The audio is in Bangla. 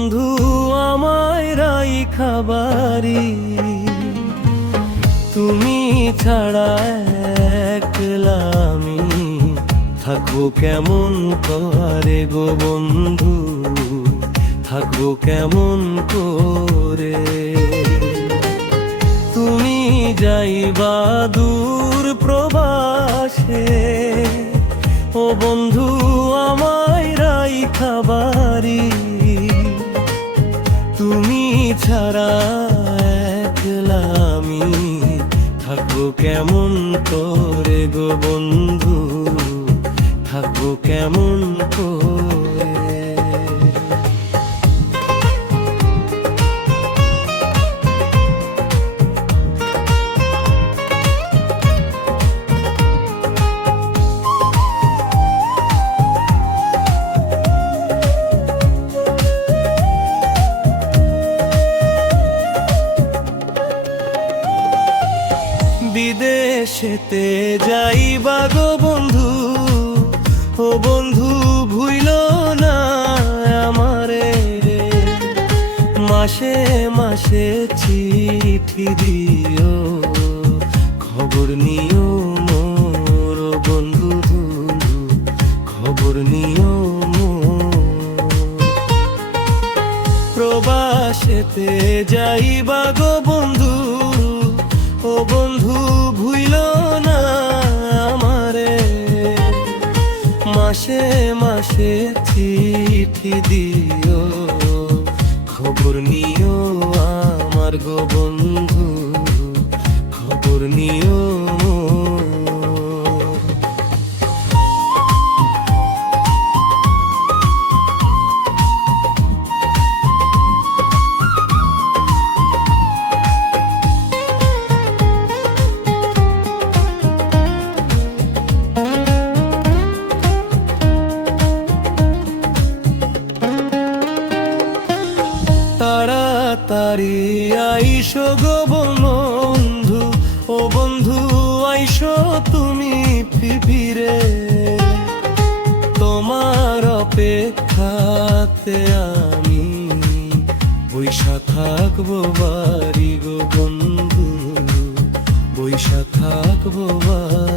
বন্ধু আমায় রাইখা বাড়ি, তুমি ছাড়া একলা আমি থাকবো কেমন করে গো বন্ধু, থাকবো কেমন করে। তুমি যাইবা দূর প্রবাসে, ও বন্ধু আমায় রাইখা বাড়ি, তুমি ছাড়া একলা আমি থাকবো কেমন করে গো বন্ধু, থাকবো কেমন করে। বিদেশেতে যাইবা গো বন্ধু, ও বন্ধু ভুইলো না আমারে, মাসে মাসে চিঠি দিও, খবর নিও মোর বন্ধু, খবর নিও মোর। প্রবাসেতে যাইবা গো বন্ধু, ও বন্ধু ভুইলো না আমারে, মাসে মাসে চিঠি দিও, খবর নিও আমার গো বন্ধু, খবর নিও। তাড়াতাড়ি আইসো গো বন্ধু, ও বন্ধু আইসো তুমি ফিরে, তোমার অপেক্ষাতে আমি বৈশা থাকবো বাড়ি গো বন্ধু, বৈশা থাকবো বাড়ি।